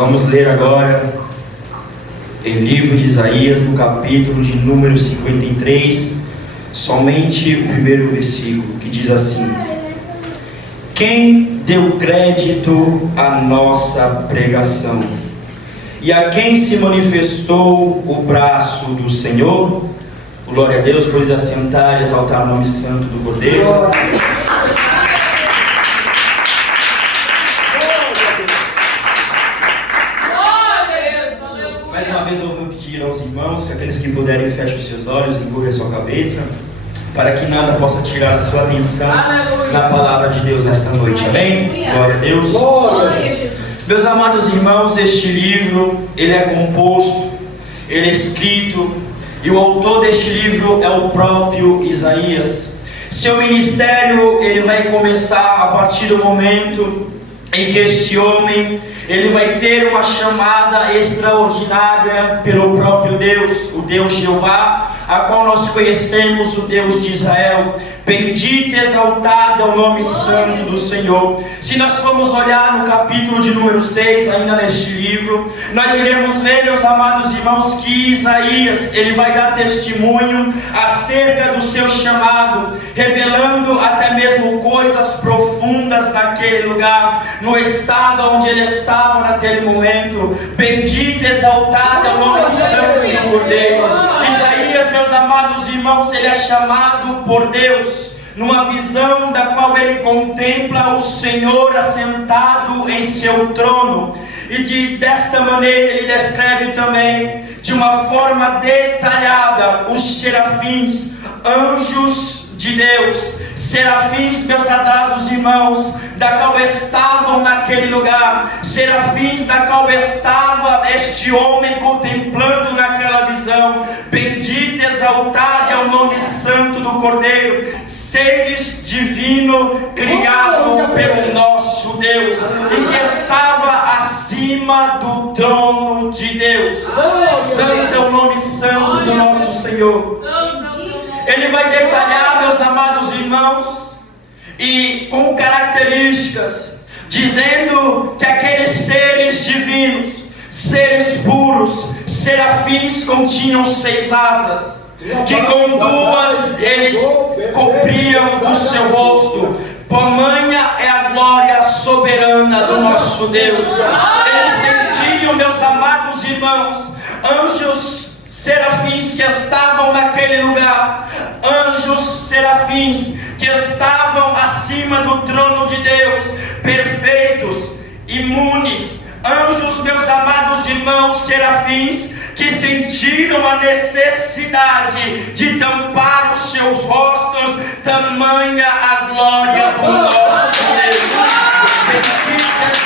Vamos ler agora em livro de Isaías, no capítulo de número 53, somente o primeiro versículo, que diz assim: quem deu crédito à nossa pregação? E a quem se manifestou o braço do Senhor? Glória a Deus. Por assentar e exaltar o nome santo do Cordeiro. Mais uma vez eu vou pedir aos irmãos que aqueles que puderem fechem os seus olhos e encurrem a sua cabeça, para que nada possa tirar a sua atenção na palavra de Deus nesta noite. Amém? Glória a Deus. Meus amados irmãos, este livro, ele é composto, ele é escrito, e o autor deste livro é o próprio Isaías. Seu ministério, ele vai começar a partir do momento em que este homem, ele vai ter uma chamada extraordinária pelo próprio Deus, o Deus Jeová, a qual nós conhecemos, o Deus de Israel. Bendito e exaltado é o nome santo do Senhor. Se nós formos olhar no capítulo de número 6, ainda neste livro, nós iremos ver, meus amados irmãos, que Isaías, ele vai dar testemunho acerca do seu chamado, revelando até mesmo coisas profundas naquele lugar, no estado onde ele estava naquele momento. Bendito e exaltado é o nome santo do Cordeiro. Isaías, meus amados irmãos, ele é chamado por Deus numa visão da qual ele contempla o Senhor assentado em seu trono, e desta maneira ele descreve também de uma forma detalhada os serafins, anjos de Deus. Serafins, meus amados irmãos, da qual estavam naquele lugar, serafins da qual estava este homem contemplando naquela visão. Bendito e exaltado é o nome santo do Cordeiro, seres divino criado pelo nosso Deus, e que estava acima do trono de Deus. Santo é o nome santo do nosso Senhor. Ele vai detalhar, meus amados irmãos, e com características, dizendo que aqueles seres divinos, seres puros, serafins, continham 6 asas, que com 2 eles cobriam o seu rosto. Tamanha é a glória soberana do nosso Deus. Eles sentiam, meus amados irmãos, anjos serafins que estavam naquele lugar, anjos serafins que estavam acima do trono de Deus, perfeitos, imunes, anjos, meus amados irmãos, serafins que sentiram a necessidade de tampar os seus rostos, tamanha a glória do nosso Deus. Bendito é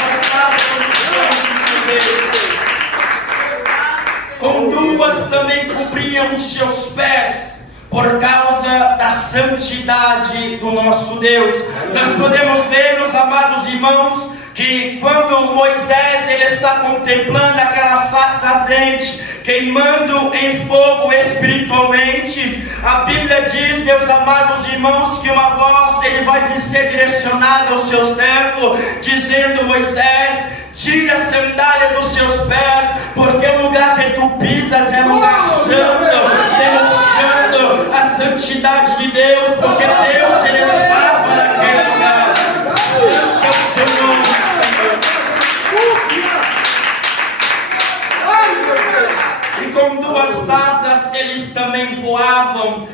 o com 2 também cobriam os seus pés, por causa da santidade do nosso Deus. Nós podemos ver, meus amados irmãos, que quando Moisés ele está contemplando aquela sarça ardente, queimando em fogo espiritualmente, a Bíblia diz, meus amados irmãos, que uma voz ele vai ser direcionada ao seu servo, dizendo: Moisés, tire a sandália dos seus pés, porque o lugar que tu pisas é lugar santo, demonstrando a santidade de Deus, porque Deus ele estava naquele lugar. Santo é o teu nome, Senhor. E com 2 asas eles também voavam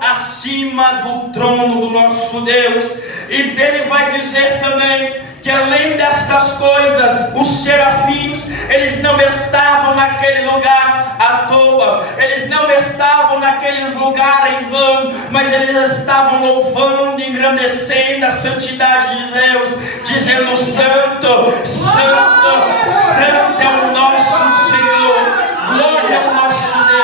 acima do trono do nosso Deus. E ele vai dizer também que além destas coisas, os serafins, eles não estavam naquele lugar à toa, eles não estavam naquele lugar em vão, mas eles estavam louvando e engrandecendo a santidade de Deus, dizendo: Santo, Santo, Santo é o nosso Senhor, glória ao nosso Deus.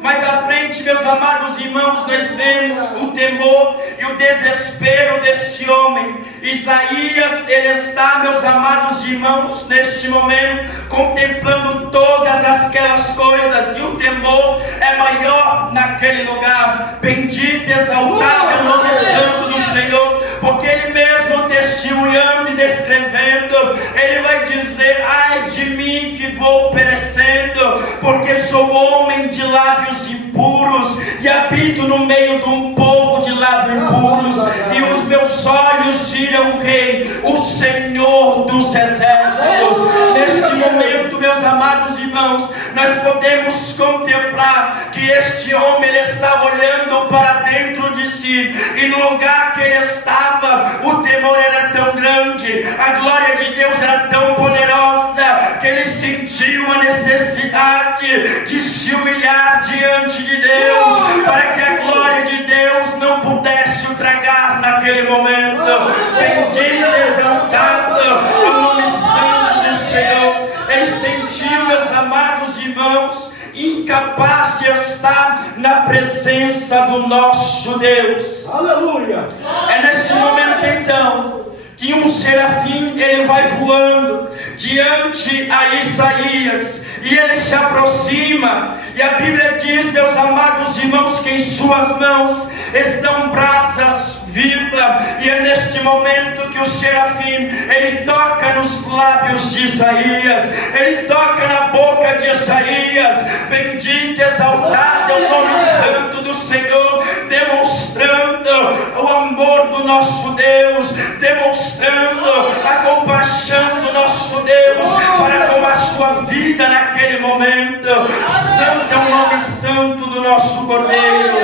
Mais à frente, meus amados irmãos, nós vemos o temor e o desespero deste homem. Isaías, ele está, meus amados irmãos, neste momento, contemplando todas todas aquelas coisas, e o temor é maior naquele lugar. Bendito e exaltado é o nome santo do Senhor, porque Ele mesmo testemunhando e descrevendo, Ele vai dizer: ai de mim que vou perecendo, porque sou homem de lábios impuros e habito no meio de um povo de lábios impuros, e os meus olhos viram o Rei, o Senhor dos exércitos. Neste momento, meus amados irmãos, nós podemos contemplar que este homem, ele estava olhando para dentro de si, e no lugar que ele estava, o temor era tão grande, a glória de Deus era tão poderosa, que ele sentiu a necessidade de se humilhar diante de Deus, para que a glória de Deus não pudesse o tragar naquele momento. Bendito e exaltado é o nome santo do Senhor. Ele sentiu, meus amados irmãos, incapaz de estar na presença do nosso Deus. Aleluia! É neste momento então que um serafim, ele vai voando diante a Isaías, e ele se aproxima, e a Bíblia diz, meus amados irmãos, que em suas mãos estão brasas vivas, e é neste momento que o serafim, ele toca nos lábios de Isaías, ele toca na boca de Isaías. Bendito e exaltado é o nome santo do Senhor, demonstrando o amor do nosso Deus, demonstrando a compaixão do nosso Deus para com a sua vida naquele momento. Santo é o nome santo do nosso Cordeiro.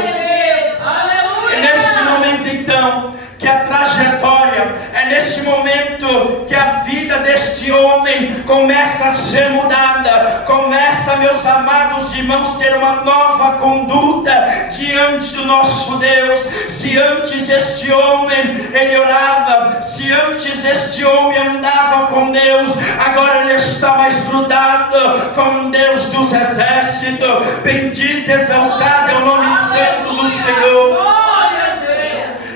É neste momento então que a trajetória, é neste momento que a vida deste homem começa a ser mudada, começa, meus amados irmãos, ter uma nova conduta diante do nosso Deus. Se antes este homem, ele orava, se antes este homem andava com Deus, agora ele está mais grudado com Deus dos exércitos. Bendito e exaltado é o nome santo do Senhor.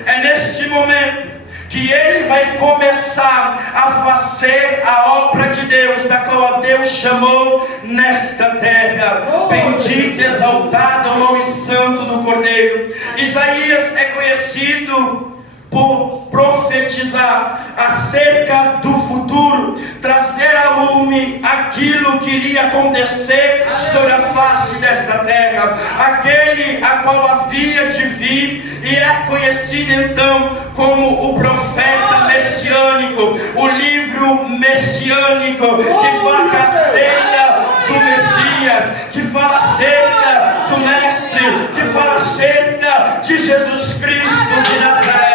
É neste momento que ele vai começar a fazer a obra de Deus, da qual Deus chamou nesta terra. Bendito e exaltado é o nome santo do Cordeiro. Isaías é conhecido por profetizar acerca do futuro, trazer a lume aquilo que iria acontecer sobre a face desta terra, aquele a qual havia de vir, e é conhecido então como o profeta messiânico, o livro messiânico que fala acerca do Messias, que fala acerca do Mestre, que fala acerca de Jesus Cristo de Nazaré.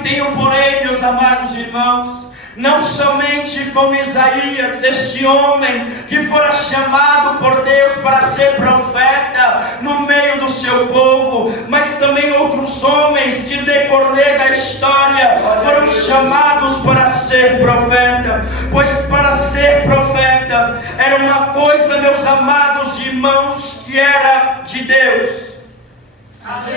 Tem um porém, meus amados irmãos, não somente como Isaías, este homem que fora chamado por Deus para ser profeta no meio do seu povo, mas também outros homens que no decorrer da história foram chamados para ser profeta. Pois para ser profeta era uma coisa, meus amados irmãos, que era de Deus,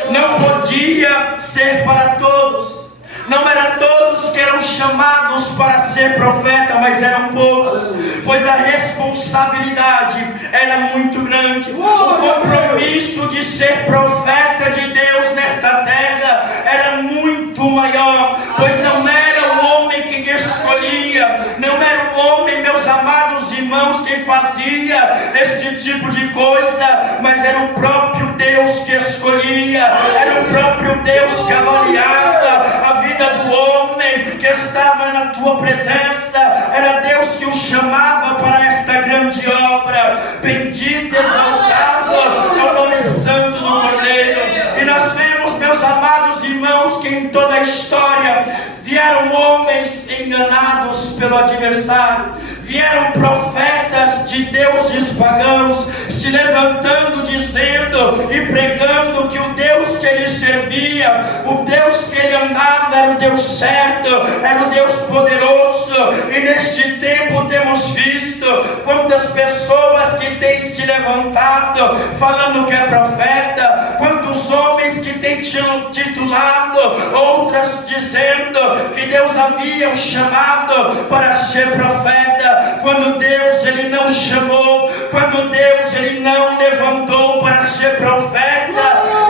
não podia ser para todos. Não eram todos que eram chamados para ser profeta, mas eram poucos, pois a responsabilidade era muito grande. O compromisso de ser profeta de Deus nesta terra era muito maior, pois não era o homem quem escolhia, não era o homem, meus amados irmãos, quem fazia este tipo de coisa, mas era o próprio Deus que escolhia, era o próprio Deus que avaliava a vida do homem que estava na tua presença. Era Deus que o chamava para esta grande obra. Bendito e exaltado é o nome santo do Cordeiro. E nós vemos, meus amados irmãos, que em toda a história vieram homens enganados pelo adversário, vieram profetas de deuses pagãos se levantando, dizendo e pregando que o Deus que ele servia, o Deus que ele andava, era o Deus certo, era o Deus poderoso. E neste tempo temos visto quantas pessoas que têm se levantado falando que é profeta, quantos homens que que têm te titulado, outras dizendo que Deus havia o chamado para ser profeta, quando Deus Ele não chamou, quando Deus Ele não levantou para ser profeta,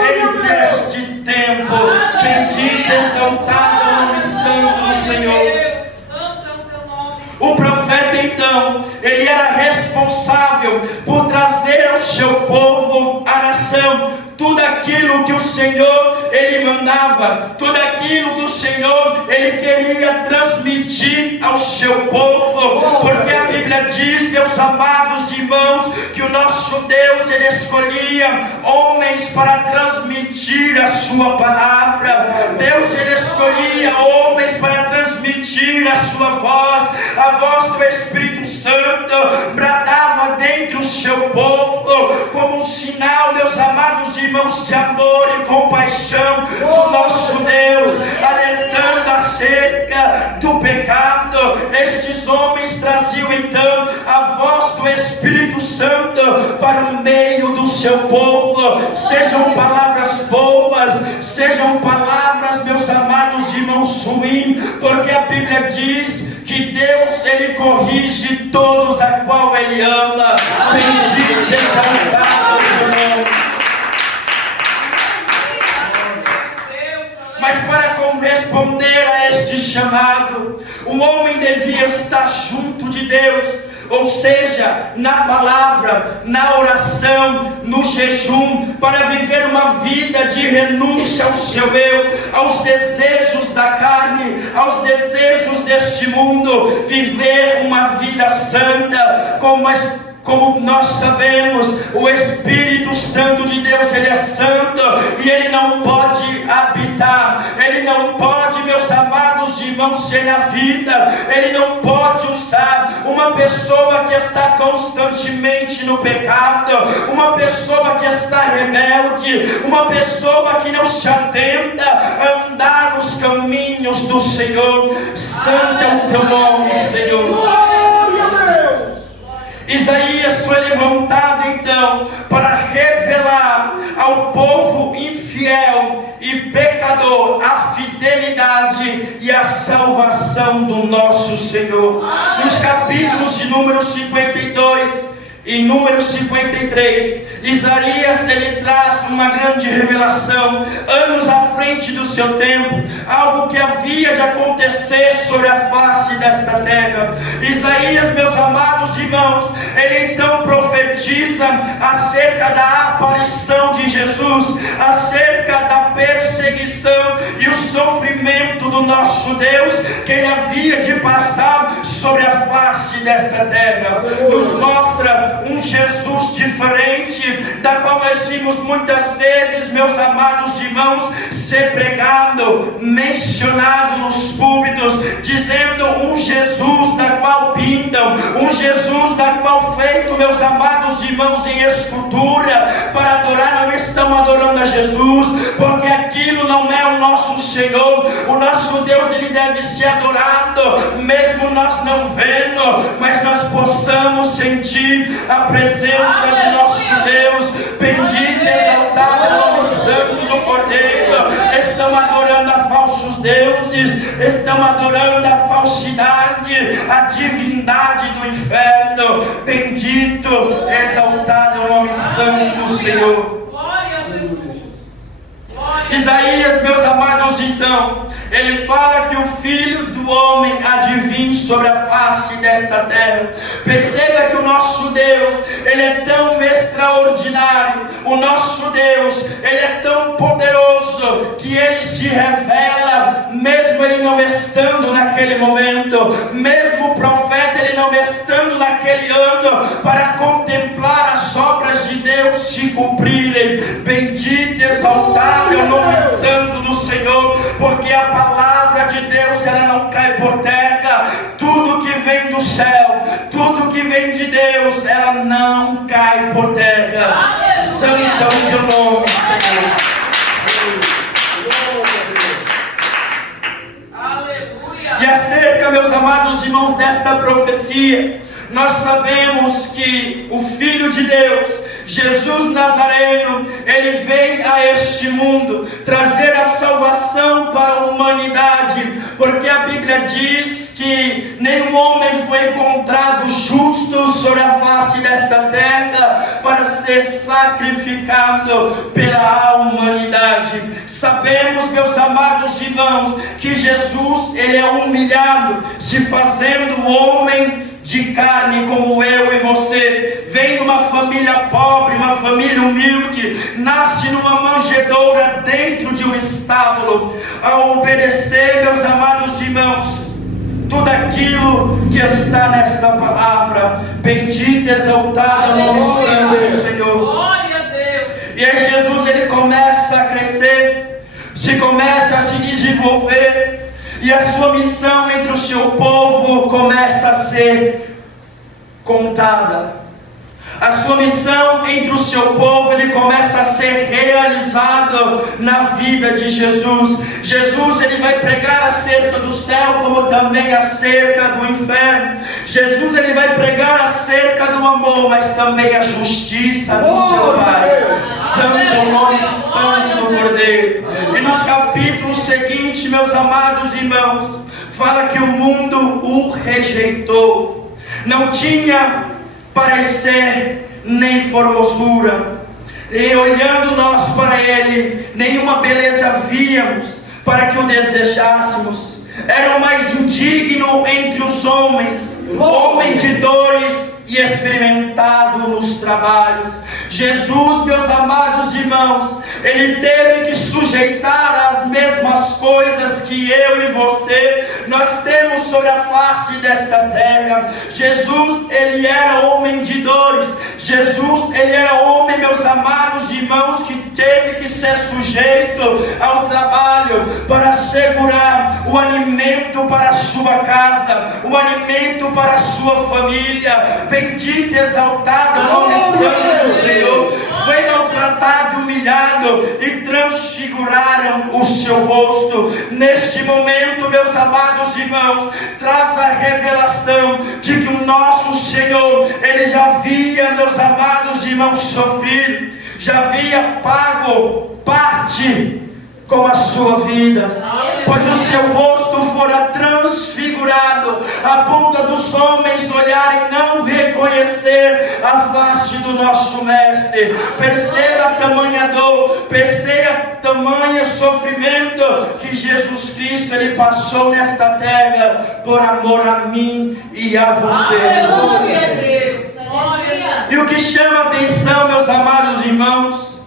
entre este tempo. Bendito, exaltado é o nome santo do Senhor. O profeta então, ele era responsável por trazer ao seu povo, à nação, tudo aquilo que o Senhor ele mandava, tudo aquilo que o Senhor ele queria transmitir ao seu povo, porque a Bíblia diz, meus amados irmãos, que o nosso Deus ele escolhia homens para transmitir a sua palavra. Deus ele escolhia homens para transmitir a sua voz, a voz do Espírito Santo bradava dentro do seu povo como um sinal, meus amados irmãos, de amor e compaixão do nosso Deus, alertando acerca do pecado. Estes homens traziam então a voz do Espírito Santo para o meio do seu povo. Sejam palavras boas, sejam palavras, meus amados irmãos, ruins, porque a Bíblia diz que Deus ele corrige todos a qual ele ama. Bendito, exaltado o seu nome. Mas para corresponder a este chamado, o homem devia estar junto de Deus, ou seja, na palavra, na oração, no jejum, para viver uma vida de renúncia ao seu eu, aos desejos da carne, aos desejos deste mundo, viver uma vida santa, como nós sabemos, o Espírito Santo de Deus, ele é santo, e ele não pode habitar, ele não pode, meus amados irmãos, ser na vida, ele não pode usar uma pessoa que está constantemente no pecado, uma pessoa que está rebelde, uma pessoa que não se atenta a andar nos caminhos do Senhor. Santo é o teu nome, Senhor. Isaías foi levantado então para revelar ao povo infiel e pecador a fidelidade e a salvação do nosso Senhor. Nos capítulos de número 52 e número 53, Isaías ele traz uma grande revelação, anos à frente do seu tempo, algo que havia de acontecer sobre a face desta terra. Isaías, meus amados irmãos, ele então profetiza acerca da aparição de Jesus, acerca da perseguição e o sofrimento do nosso Deus, que ele havia de passar sobre a face desta terra. Nos mostra um Jesus diferente, da qual nós vimos muitas vezes, meus amados irmãos, ser pregado, mencionado nos púlpitos, dizendo um Jesus da qual pintam, um Jesus da qual feito, meus amados irmãos, em escultura, para adorar, não estão adorando a Jesus, porque aquilo não é o nosso Senhor. O nosso Deus, ele deve ser adorado, mesmo nós não vendo, mas nós possamos sentir a presença do nosso Deus. Bendito, exaltado o nome santo do Cordeiro. Estão adorando a falsos deuses, estão adorando a falsidade, a divindade do inferno. Bendito, exaltado é o nome santo do Senhor. Isaías, meus amados, então, ele fala que o Filho do Homem há de vir sobre a face desta terra. Perceba que o nosso Deus, ele é tão extraordinário, o nosso Deus, ele é tão poderoso, que ele se revela, mesmo ele não estando naquele momento, mesmo o profeta, ele não estando naquele ano, para contemplar as obras de Deus se cumprirem. Bendito e exaltado é o nome santo do Senhor, porque a palavra de Deus, ela não cai por terra. Tudo que vem do céu, tudo que vem de Deus, ela não cai por terra. Santo é o teu nome, Senhor. Aleluia. E acerca, meus amados irmãos, desta profecia, nós sabemos que o Filho de Deus, Jesus Nazareno, Ele veio a este mundo trazer a salvação para a humanidade, porque a Bíblia diz que nenhum homem foi encontrado justo sobre a face desta terra para ser sacrificado pela humanidade. Sabemos, meus amados irmãos, que Jesus, Ele é humilhado, se fazendo homem de carne como eu e você, vem de uma família pobre, uma família humilde, nasce numa manjedoura dentro de um estábulo, ao obedecer, meus amados irmãos, tudo aquilo que está nesta palavra. Bendito e exaltado o nome santo do Senhor. Glória a Deus. E aí Jesus, ele começa a crescer, começa a se desenvolver, e a sua missão entre o seu povo começa a ser contada. A sua missão entre o seu povo, ele começa a ser realizado na vida de Jesus. Jesus, ele vai pregar acerca do céu, como também acerca do inferno. Jesus, ele vai pregar acerca do amor, mas também a justiça do seu Pai. Santo nome, santo do Cordeiro. E nos capítulos seguintes, meus amados irmãos, fala que o mundo o rejeitou. Não tinha parecer nem formosura, e olhando nós para ele, nenhuma beleza víamos para que o desejássemos. Era o mais indigno entre os homens, homem de dores e experimentado nos trabalhos. Jesus, meus amados irmãos, ele teve que sujeitar as mesmas coisas que eu e você nós temos sobre a face desta terra. Jesus, ele era homem de dores. Jesus, ele era homem, meus amados irmãos, que teve que ser sujeito ao trabalho para assegurar o alimento para a sua casa, o alimento para a sua família. Bendito e exaltado o nome santo do Senhor. Foi maltratado, humilhado, e transfiguraram o seu rosto. Neste momento, meus amados irmãos, traz a revelação de que o nosso Senhor, ele já havia, meus amados irmãos, sofrido, já havia pago parte com a sua vida, pois o seu rosto fora transfigurado, a ponto dos homens olharem e não reconhecer a face do nosso Mestre. Perceba a tamanha dor, perceba tamanho sofrimento que Jesus Cristo, ele passou nesta terra por amor a mim e a você. Aleluia, Deus. E o que chama a atenção, meus amados irmãos,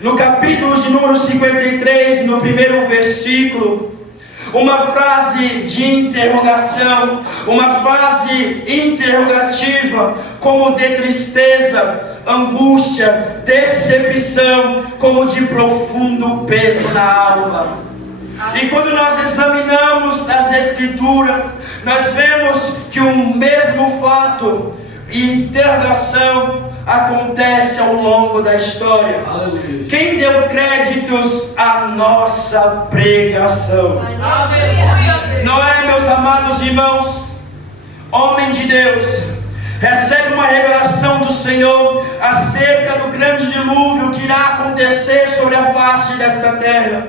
no capítulo de número 53, no primeiro versículo, uma frase de interrogação, uma frase interrogativa, como de tristeza, angústia, decepção, como de profundo peso na alma. E quando nós examinamos as Escrituras, nós vemos que o mesmo fato e interrogação acontece ao longo da história. Aleluia. Quem deu créditos à nossa pregação? Aleluia. Não é, meus amados irmãos? Homem de Deus recebe uma revelação do Senhor acerca do grande dilúvio que irá acontecer sobre a face desta terra,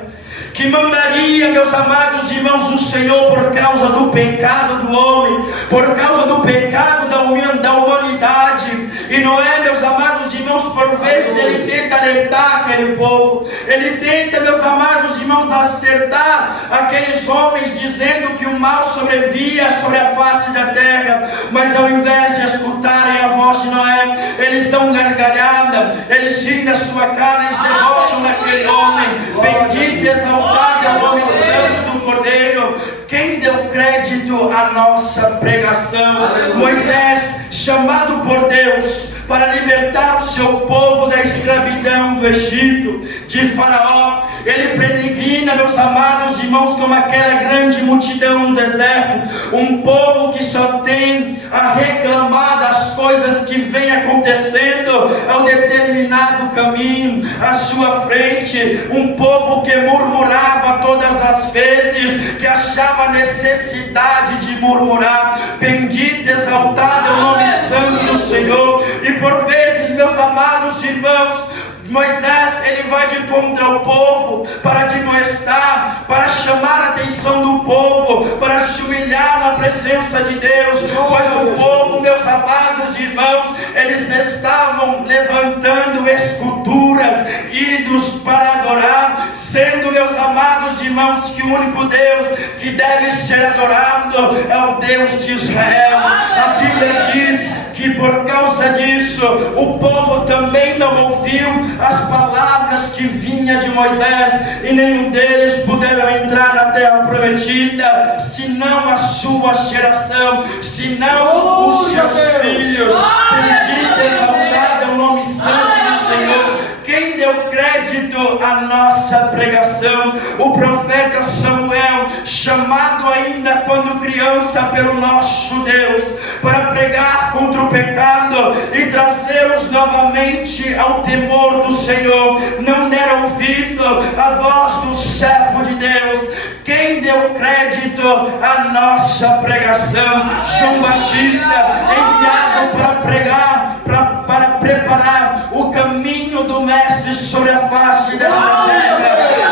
que mandaria, meus amados irmãos, o Senhor por causa do pecado do homem, por causa do pecado da humanidade. E Noé, meus amados irmãos, por vezes ele tenta alertar aquele povo, ele tenta, meus amados irmãos, acertar aqueles homens, dizendo que o mal sobrevia sobre a face da terra, mas ao invés de escutarem a voz de Noé, eles dão gargalhada, eles riem da sua cara, eles debocham daquele homem. Bendito e exaltado é o nome santo do Cordeiro. Quem deu crédito à nossa pregação? Moisés, chamado por Deus para libertar o seu povo da escravidão do Egito, de Faraó, ele peregrina, meus amados irmãos, como aquela grande multidão no deserto, um povo que só tem a reclamar das coisas que vem acontecendo ao determinado caminho à sua frente, um povo que murmurava todas as vezes, que achava necessidade de murmurar. Bendito e exaltado é o nome santo do Senhor. E por vezes, meus amados amados irmãos, Moisés, ele vai de contra o povo para admoestar, para chamar a atenção do povo, para se humilhar na presença de Deus, pois o povo, meus amados irmãos, eles estavam levantando esculturas, ídolos para adorar, sendo, meus amados irmãos, que o único Deus que deve ser adorado é o Deus de Israel. A Bíblia diz que por causa disso o povo também não ouviu as palavras que vinha de Moisés, e nenhum deles puderam entrar na terra prometida, senão a sua geração, senão os seus filhos. Bendito, exaltado é o nome santo do Senhor. Quem deu crédito à nossa pregação? O profeta Samuel, chamado ainda quando criança pelo nosso Deus, para pregar contra o pecado e trazê-los novamente ao temor do Senhor. Não deram ouvido à voz do servo de Deus. Quem deu crédito à nossa pregação? João Batista, enviado para pregar, para preparar o caminho do Mestre sobre a face desta terra,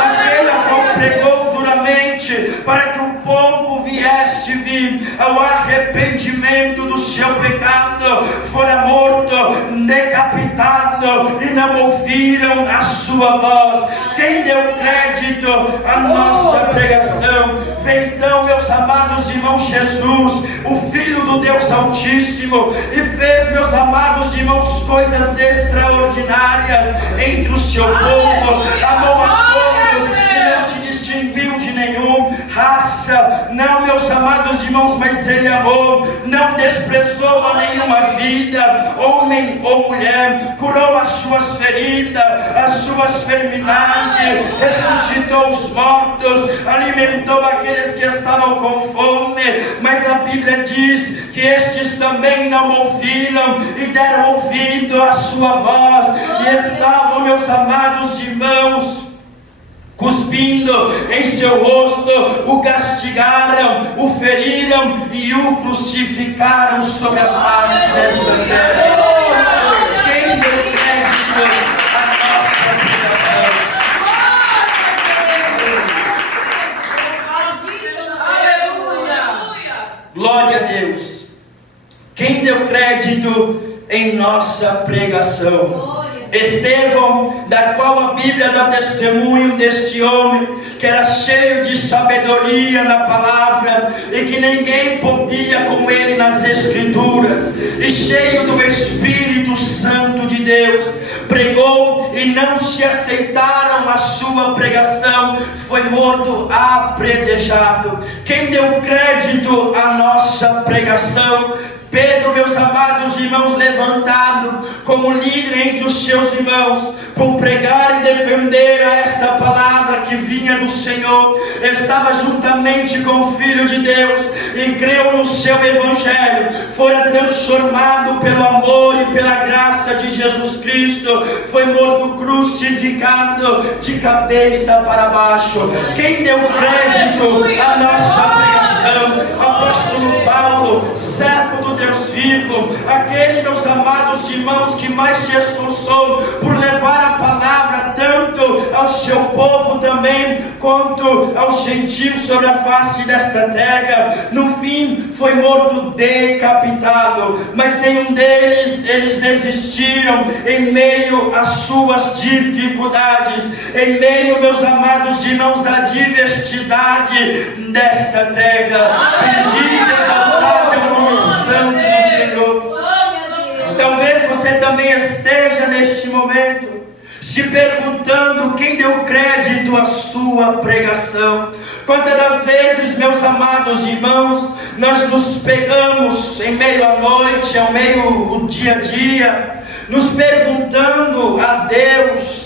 aquele a qual pregou duramente para que o povo viesse vir ao arrependimento do seu pecado, fora morto, decapitado, e não ouviram a sua voz. Quem deu crédito à nossa pregação? Vem então, meus amados irmãos, Jesus, o Filho do Deus Altíssimo, e fez, meus amados irmãos, coisas extraordinárias entre o seu povo. Amou a todos e não se distinguiu de nenhum raça. Não, meus amados irmãos, mas ele amou, não desprezou a nenhuma vida, homem ou mulher. Curou as suas feridas, as suas enfermidades, ressuscitou os mortos, alimentou aqueles que estavam com fome. Mas a Bíblia diz que estes também não ouviram e deram ouvido à sua voz, e estavam, meus amados irmãos, cuspindo em seu rosto, o castigaram, o feriram e o crucificaram sobre a face desta terra. Quem deu crédito à nossa pregação? Glória a Deus. Quem deu crédito em nossa pregação? Estevão, da qual a Bíblia dá testemunho desse homem, que era cheio de sabedoria na palavra, e que ninguém podia como ele nas Escrituras, e cheio do Espírito Santo de Deus, pregou e não se aceitaram a sua pregação, foi morto apredejado. Quem deu crédito à nossa pregação? Pedro, meus amados irmãos, levantado como líder entre os seus irmãos, por pregar e defender a esta palavra que vinha do Senhor, estava juntamente com o Filho de Deus e creu no seu Evangelho, fora transformado pelo amor e pela graça de Jesus Cristo, foi morto crucificado de cabeça para baixo. Quem deu crédito à nossa pregação? Apóstolo Paulo, servo do Deus vivo, aquele, meus amados irmãos, que mais se esforçou por levar a palavra tanto ao seu povo também, quanto aos gentios sobre a face desta terra. No fim foi morto decapitado, mas nenhum deles eles desistiram em meio às suas dificuldades, em meio, meus amados irmãos, à diversidade desta terra. Bendito, exaltado é o nome santo do Senhor. Talvez você também esteja neste momento se perguntando quem deu crédito à sua pregação. Quantas das vezes, meus amados irmãos, nós nos pegamos em meio à noite, ao meio do dia a dia, nos perguntando a Deus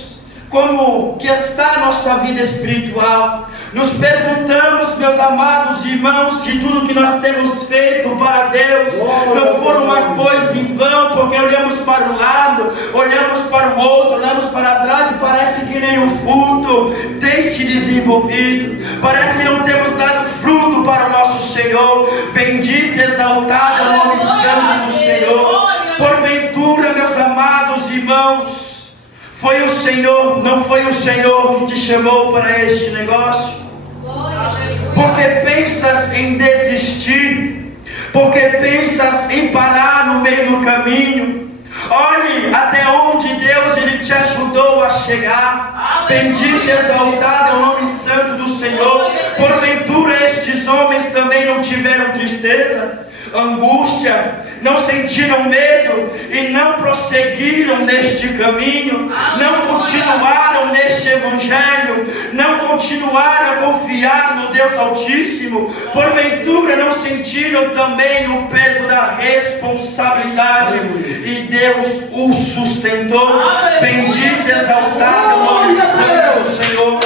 como que está a nossa vida espiritual. Nos perguntamos, meus amados irmãos, se tudo que nós temos feito para Deus não for uma coisa em vão, porque olhamos para um lado, olhamos para o outro, olhamos para trás e parece que nenhum fruto tem se desenvolvido, parece que não temos dado fruto para o nosso Senhor. Bendito e exaltado é o nome santo do Senhor. Porventura, meus amados irmãos, Senhor, não foi o Senhor que te chamou para este negócio? Porque pensas em desistir? Porque pensas em parar no meio do caminho? Olhe até onde Deus Ele te ajudou a chegar. Bendito e exaltado é o nome santo do Senhor. Porventura estes homens também não tiveram tristeza, angústia, não sentiram medo e não prosseguiram neste caminho, não continuaram neste evangelho, não continuaram a confiar no Deus Altíssimo? Porventura não sentiram também o peso da responsabilidade e Deus o sustentou? Bendito e exaltado é o nome santo do Senhor.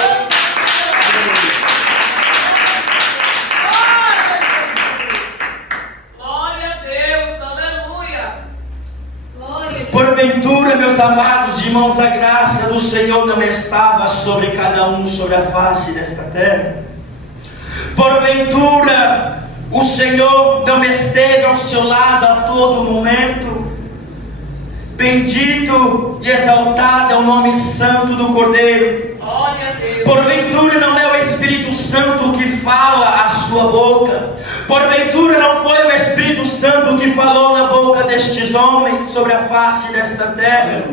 Porventura, meus amados irmãos, a graça do Senhor não estava sobre cada um sobre a face desta terra? Porventura, o Senhor não esteve ao seu lado a todo momento? Bendito e exaltado é o nome santo do Cordeiro. Porventura não é o Espírito Santo que fala a sua boca? Porventura não foi o Espírito Santo que falou na boca destes homens sobre a face desta terra?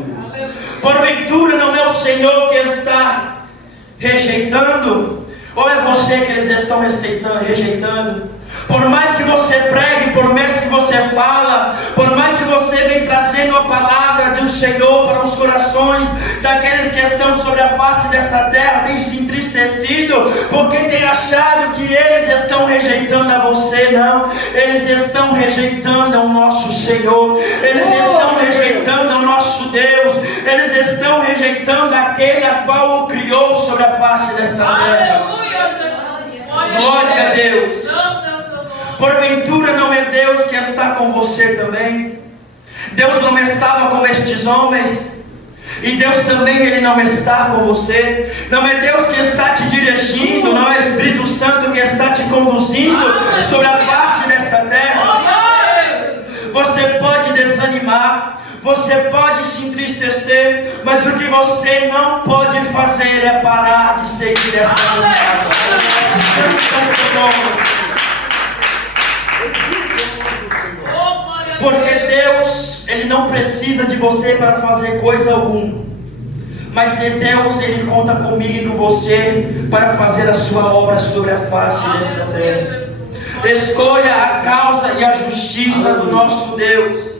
Porventura não é o Senhor que está rejeitando? Ou é você que eles estão rejeitando? Por mais que você pregue, por mais que você fala, por mais que você vem trazendo a palavra do Senhor para os corações daqueles que estão sobre a face desta terra, tem se entristecido, porque tem achado que eles estão rejeitando a você. Não, eles estão rejeitando ao nosso Senhor, eles estão rejeitando ao nosso Deus, eles estão rejeitando aquele a qual o criou sobre a face desta terra. Glória a Deus. Porventura não é Deus que está com você também? Deus não estava com estes homens? E Deus também Ele não está com você? Não é Deus que está te dirigindo? Não é o Espírito Santo que está te conduzindo sobre a face desta terra? Você pode desanimar, você pode se entristecer, mas o que você não pode fazer é parar de seguir esta caminhada. Porque Deus, Ele não precisa de você para fazer coisa alguma, mas Deus, Ele conta comigo e com você para fazer a sua obra sobre a face desta terra. Escolha a causa e a justiça do nosso Deus.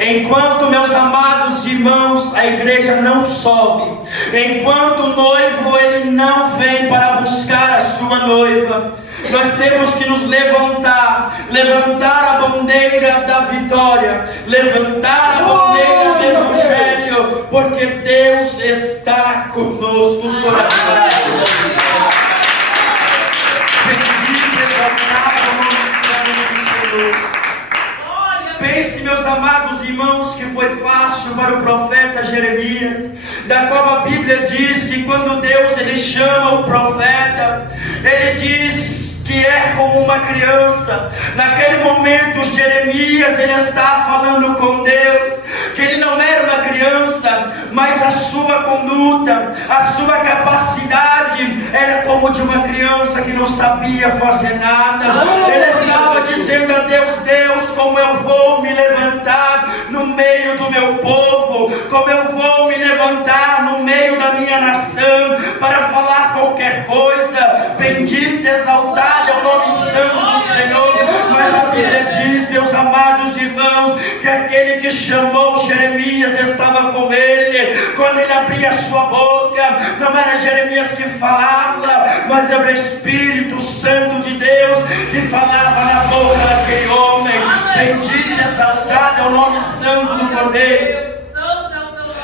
Enquanto, meus amados irmãos, a igreja não sobe, enquanto o noivo ele não vem para buscar a sua noiva, nós temos que nos levantar a bandeira da vitória, levantar a bandeira do evangelho, porque Deus está conosco sobre a face. Bendito e exaltado o nome santo do Senhor. Pense, meus amados irmãos, que foi fácil para o profeta Jeremias, da qual a Bíblia diz que quando Deus ele chama o profeta, ele diz que é como uma criança. Naquele momento Jeremias ele está falando com Deus, que ele não era uma criança, mas a sua conduta, a sua capacidade era como de uma criança que não sabia fazer nada. Ele estava dizendo a Deus: Deus, como eu vou me levantar no meio do meu povo, como eu vou me levantar no meio da minha nação para falar qualquer coisa? Bendito e exaltado é o nome santo do Senhor. Mas a Bíblia diz, meus amados irmãos, que aquele que chamou Jeremias estava com ele. Quando ele abria a sua boca, não era Jeremias que falava, mas era o Espírito Santo de Deus que falava na boca daquele homem. Bendito e exaltado é o nome santo do Cordeiro.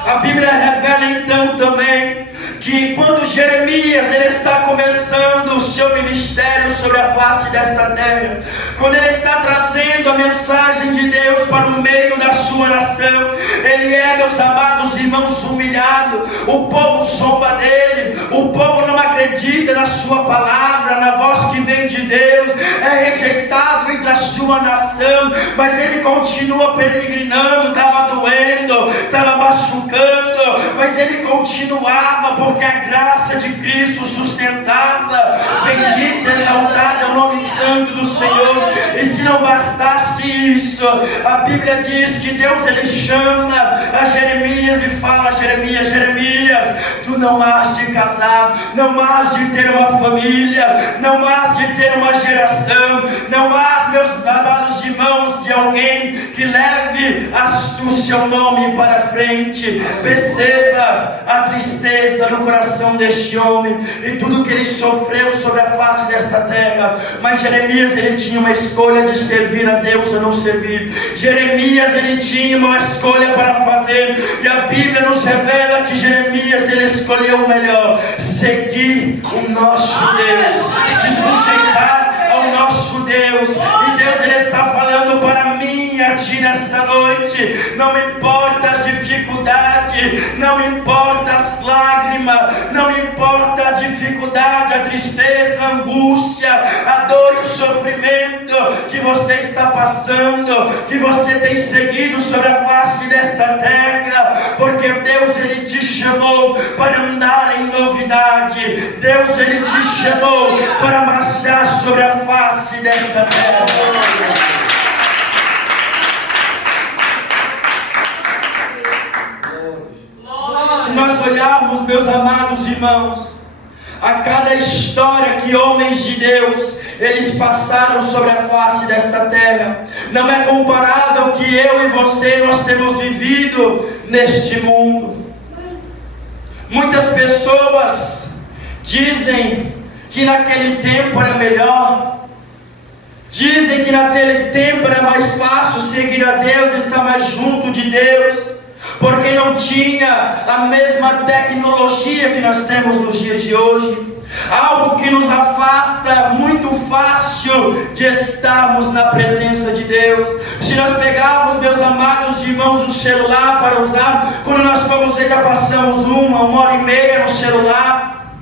A Bíblia revela então também que quando Jeremias ele está começando o seu ministério sobre a face desta terra, quando ele está trazendo a mensagem de Deus para o meio da sua nação, ele é, meus amados irmãos, humilhado. O povo zomba dele, o povo não acredita na sua palavra, na voz que vem de Deus, é rejeitado entre a sua nação, mas ele continua peregrinando. Estava doendo, estava machucando, mas ele continuava, porque a graça de Cristo sustentava. Bendito e exaltado é o nome santo do Senhor. E se não bastasse isso, a Bíblia diz que Deus ele chama a Jeremias e fala: Jeremias, Jeremias, tu não has de casar, não has de ter uma família, não has de ter uma geração, não has, meus amados irmãos, de alguém que leve o seu nome para frente. Perceba a tristeza no coração deste homem e tudo que ele sofreu sobre a face desta terra. Mas Jeremias ele tinha uma escolha de servir a Deus ou não servir. Jeremias ele tinha uma escolha para fazer, e a Bíblia nos revela que Jeremias ele escolheu o melhor: seguir o nosso Deus, se sujeitar ao nosso Deus. E Deus ele está falando para mim e a ti nesta noite: não me importa as dificuldades, não me importa as lágrimas, não me importa a dificuldade, a tristeza, a angústia, a dor e o sofrimento que você está passando, que você tem seguido sobre a face desta terra, porque Deus ele te chamou para andar em novidade. Deus ele te chamou para marchar sobre a face desta terra. Se nós olharmos, meus amados irmãos, a cada história que homens de Deus eles passaram sobre a face desta terra, não é comparado ao que eu e você nós temos vivido neste mundo. Muitas pessoas dizem que naquele tempo era melhor, dizem que naquele tempo era mais fácil seguir a Deus, estar mais junto de Deus, porque não tinha a mesma tecnologia que nós temos nos dias de hoje. Algo que nos afasta muito fácil de estarmos na presença de Deus. Se nós pegarmos, meus amados irmãos, um celular para usar, quando nós vamos ver, já passamos uma hora e meia no celular,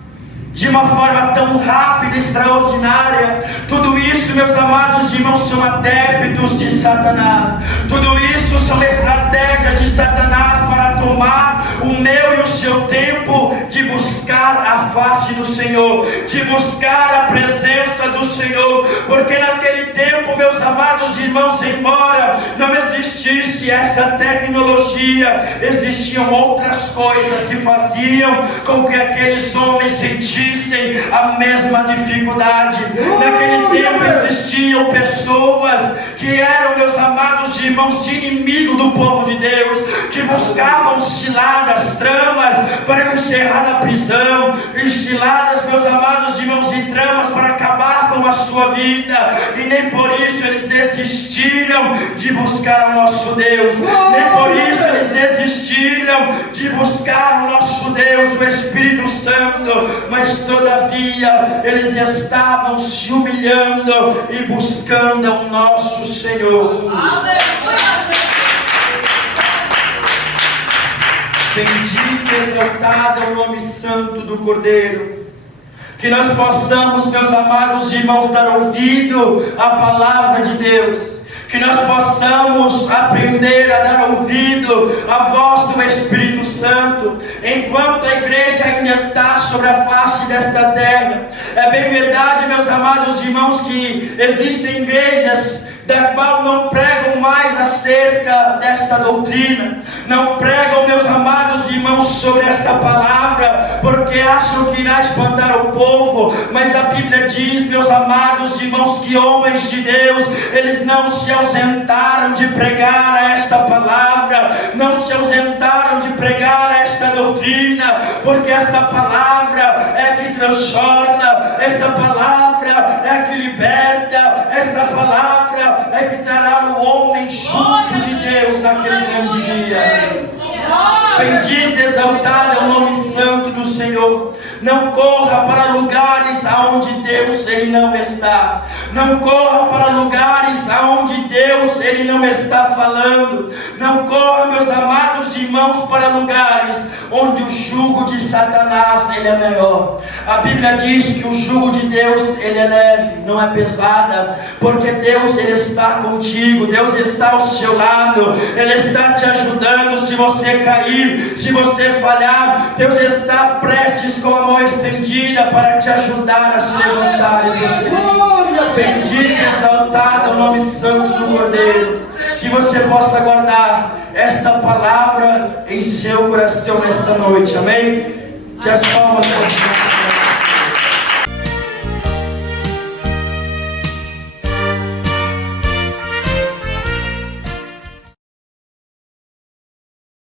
de uma forma tão rápida, extraordinária. Tudo isso, meus amados irmãos, são adeptos de Satanás. Tudo isso são estratégias de Satanás para tomar o meu e o seu tempo de buscar a face do Senhor, de buscar a presença do Senhor. Porque naquele tempo, meus amados irmãos, embora não existisse essa tecnologia, existiam outras coisas que faziam com que aqueles homens sentissem a mesma dificuldade. Naquele tempo existiam pessoas que eram, meus amados irmãos, inimigos do povo de Deus, que buscavam ciladas, tramas para encerrar na prisão, ciladas, meus amados irmãos, e tramas para acabar com a sua vida. E nem por isso eles desistiram de buscar o nosso Deus, nem por isso eles desistiram de buscar o nosso Deus, o Espírito Santo. Mas todavia eles estavam se humilhando e buscando o nosso Senhor. Bendito e exaltado é o nome santo do Cordeiro. Que nós possamos, meus amados irmãos, dar ouvido à palavra de Deus. Que nós possamos aprender a dar ouvido à voz do Espírito Santo, enquanto a igreja ainda está sobre a face desta terra. É bem verdade, meus amados irmãos, que existem igrejas da qual não pregam mais acerca desta doutrina, não pregam, meus amados irmãos, sobre esta palavra, porque acham que irá espantar o povo. Mas a Bíblia diz, meus amados irmãos, que homens de Deus, eles não se ausentaram de pregar esta palavra, não se ausentaram de pregar esta doutrina, porque esta palavra é que transforma, esta palavra é que liberta, esta palavra é que trará o homem junto de Deus naquele grande dia. Bendito e exaltado é o nome santo do Senhor. Não corra para lugares aonde Deus ele não está. Não corra para lugares aonde Deus Ele não está falando. Não corra, meus amados irmãos, para lugares onde o jugo de Satanás ele é maior. A Bíblia diz que o jugo de Deus ele é leve, não é pesada, porque Deus ele está contigo, Deus está ao seu lado, Ele está te ajudando. Se você cair, se você falhar, Deus está prestes com a mão estendida para te ajudar a se levantar e prosseguir. Bendito e exaltado o nome santo do Cordeiro. Que você possa guardar esta palavra em seu coração nesta noite, amém? Que as palmas continuem.